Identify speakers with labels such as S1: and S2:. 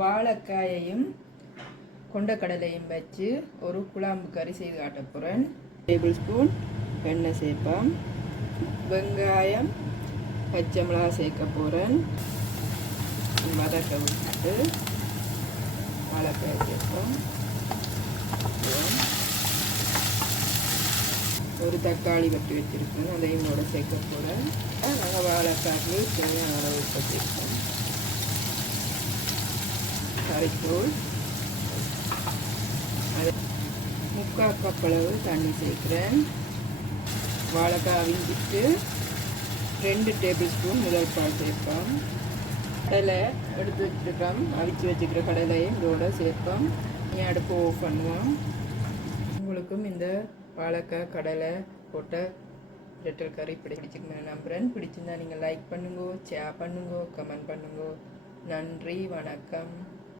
S1: வாழைக்காயையும் கொண்டக்கடலையும் வச்சு ஒரு குழம்பு கறி செய்து காட்ட போகிறேன் டேபிள் ஸ்பூன் எண்ணெய் சேர்ப்பேன் வெங்காயம் பச்சை மிளகா சேர்க்க போகிறேன் வதக்க விட்டுட்டு வாழைக்காய் சேர்ப்போம். ஒரு தக்காளி வெட்டி வச்சுருக்கேன். அதையும் கூட சேர்க்க போகிறேன் நாங்கள் வாழைக்காய்க்கு தேவையான அளவு உப்பு சேர்ப்போம். கறித்தூள் அது முக்கால் கப் அளவு தண்ணி சேர்க்குறேன். வாழைக்காய் அவிஞ்சிட்டு ரெண்டு டேபிள் ஸ்பூன் முதல் பால் சேர்ப்போம். கடலை எடுத்து வச்சுருக்கோம். அவிச்சு வச்சுக்கிற கடலையும் இதோட சேர்ப்போம். நீ அடுப்பு ஓஃப் பண்ணுவோம். உங்களுக்கும் இந்த வாழைக்காய் கடலை போட்ட லெட்டர் கறி பிடிச்சிருக்கேன் நம்புகிறேன் பிடிச்சிருந்தா நீங்கள் லைக் பண்ணுங்க ஷேர் பண்ணுங்க கமெண்ட் பண்ணுங்க. நன்றி வணக்கம்.